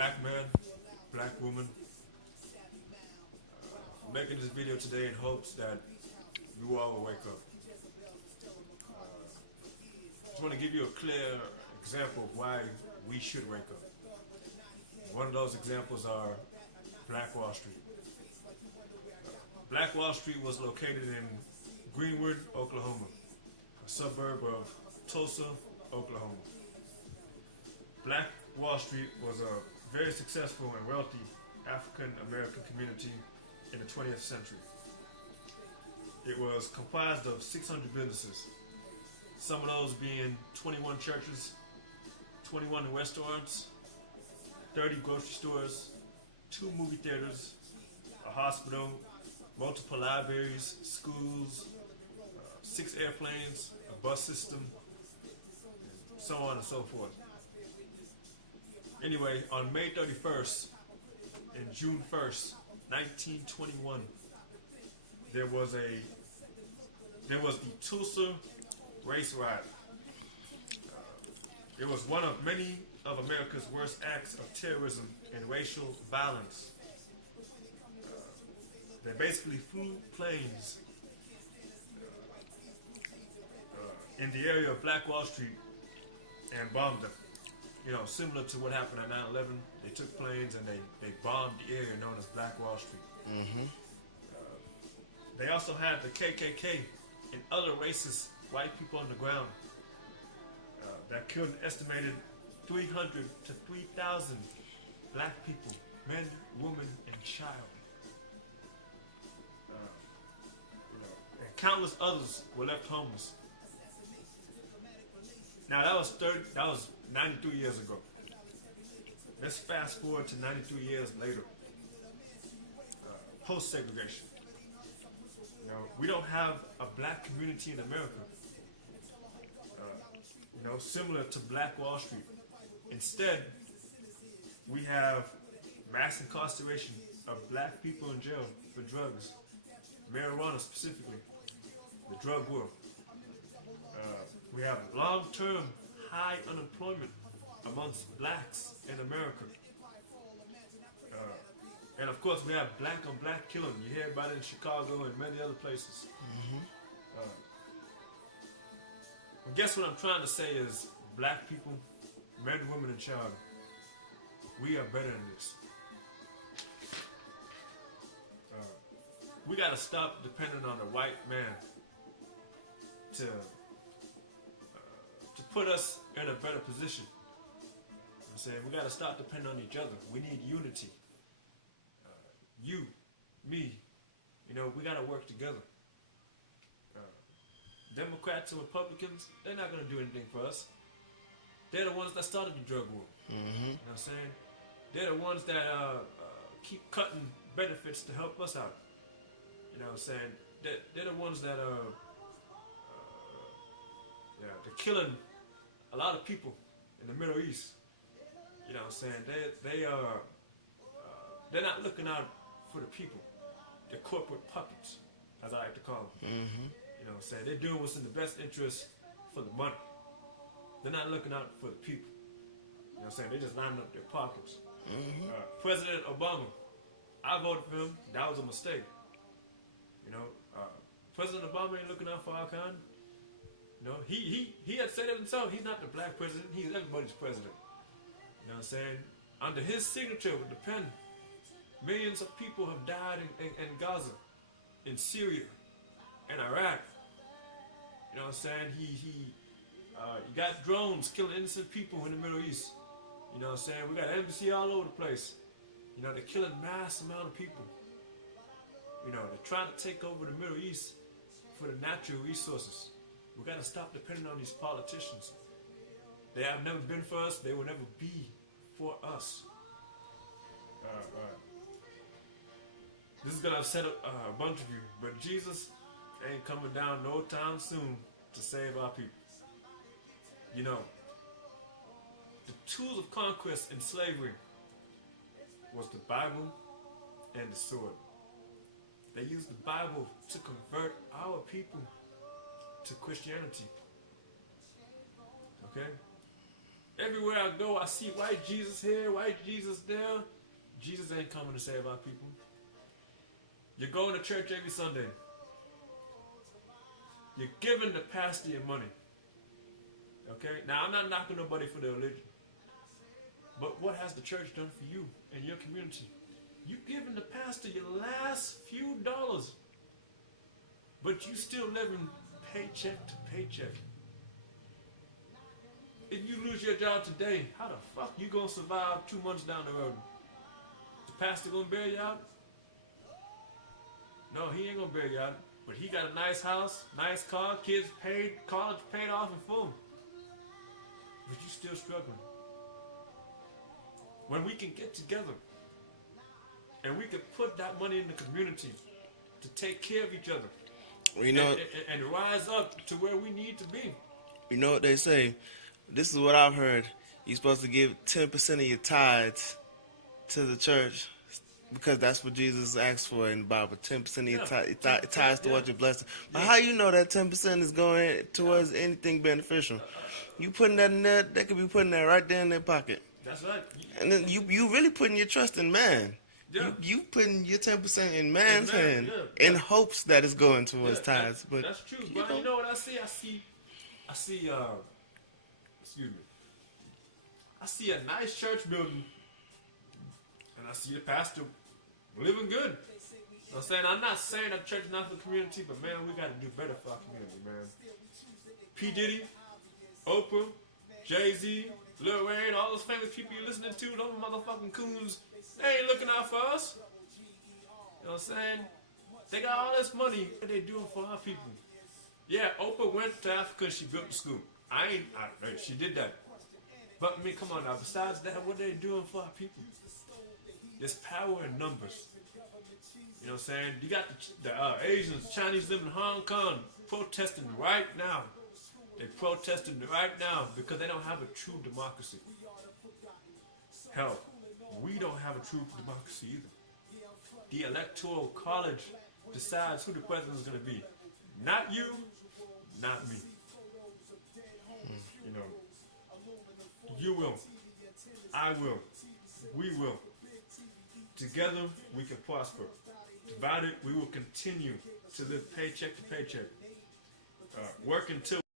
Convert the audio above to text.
black man, black woman, making this video today in hopes that you all will wake up. Just want to give you a clear example of why we should wake up. One of those examples are Black Wall Street. Black Wall Street was located in Greenwood, Oklahoma, a suburb of Tulsa, Oklahoma. Black Wall Street was a very successful and wealthy African American community in the 20th century. It was comprised of 600 businesses, some of those being 21 churches, 21 restaurants, 30 grocery stores, 2 movie theaters, a hospital, multiple libraries, schools, 6 airplanes, a bus system, so on and so forth. Anyway, on May 31st and June 1st, 1921, there was the Tulsa race riot. It was one of many of America's worst acts of terrorism and racial violence. They basically flew planes in the area of Black Wall Street and bombed them. You know, similar to what happened at 9/11. They took planes and they bombed the area known as Black Wall Street. Mm-hmm. They also had the KKK and other racist white people on the ground that killed an estimated 300 to 3,000 black people, men, women, and child. And countless others were left homeless. Now that was 93 years ago. Let's fast forward to 93 years later, post-segregation. You know, we don't have a black community in America, similar to Black Wall Street. Instead, we have mass incarceration of black people in jail for drugs, marijuana specifically, the drug war. We have long-term high unemployment amongst blacks in America. And of course, we have black-on-black killing. You hear about it in Chicago and many other places. Mm-hmm. I guess what I'm trying to say is black people, men, women, and child, we are better than this. We got to stop depending on the white man to put us in a better position. I'm saying we got to stop depending on each other. We need unity. You, me, we got to work together. Democrats and Republicans, they're not going to do anything for us. They're the ones that started the drug war. Mm-hmm. You know what I'm saying? They're the ones that keep cutting benefits to help us out. You know what I'm saying? They're the ones that they're killing a lot of people in the Middle East. You know what I'm saying? They're not looking out for the people. They're corporate puppets, as I like to call them. Mm-hmm. You know what I'm saying? They're doing what's in the best interest for the money. They're not looking out for the people. You know what I'm saying? They're just lining up their pockets. Mm-hmm. President Obama, I voted for him. That was a mistake. President Obama ain't looking out for our kind. He had said it himself. He's not the black president. He's everybody's president. You know what I'm saying? Under his signature with the pen, millions of people have died in Gaza, in Syria, and Iraq. You know what I'm saying? He got drones killing innocent people in the Middle East. You know what I'm saying? We got embassy all over the place. They're killing mass amount of people. They're trying to take over the Middle East for the natural resources. We got to stop depending on these politicians. They have never been for us. They will never be for us. This is going to upset a bunch of you, but Jesus ain't coming down no time soon to save our people. The tools of conquest in slavery was the Bible and the sword. They used the Bible to convert our people to Christianity. Okay? Everywhere I go, I see white Jesus here, white Jesus there. Jesus ain't coming to save our people. You're going to church every Sunday. You're giving the pastor your money. Okay? Now, I'm not knocking nobody for their religion. But what has the church done for you and your community? You giving the pastor your last few dollars. But you still living paycheck to paycheck. If you lose your job today, how the fuck you gonna survive 2 months down the road? The pastor gonna bail you out? No, he ain't gonna bail you out. But he got a nice house, nice car, kids paid, college paid off in full. But you still struggling. When we can get together and we can put that money in the community to take care of each other, You know, and rise up to where we need to be. you know what they say? This is what I've heard. You're supposed to give 10% of your tithes to the church because that's what Jesus asked for in the Bible. 10% of your tithes towards your blessing. But how you know that 10% is going towards anything beneficial? You putting that in there, they could be putting that right there in their pocket. That's right. And then you really putting your trust in man. Yeah. You putting your 10% in man's hand yeah. in hopes that it's going towards tithes. But that's true. But you know what I see? I see, excuse me. I see a nice church building, and I see the pastor living good. You know what I'm saying? I'm not saying that church is not for the community, but man, we got to do better for our community, man. P. Diddy, Oprah, Jay-Z, Lil Wayne, all those famous people you're listening to, those motherfucking coons, they ain't looking out for us. You know what I'm saying? They got all this money. What they doing for our people? Yeah, Oprah went to Africa and she built the school. She did that. But I mean, come on now. Besides that, what they doing for our people? There's power in numbers. You know what I'm saying? You got the Asians, Chinese living in Hong Kong protesting right now. They're protesting right now because they don't have a true democracy. Hell, we don't have a true democracy either. The Electoral College decides who the president is going to be. Not you, not me. You know, you will. I will. We will. Together, we can prosper. Divided, we will continue to live paycheck to paycheck. Work until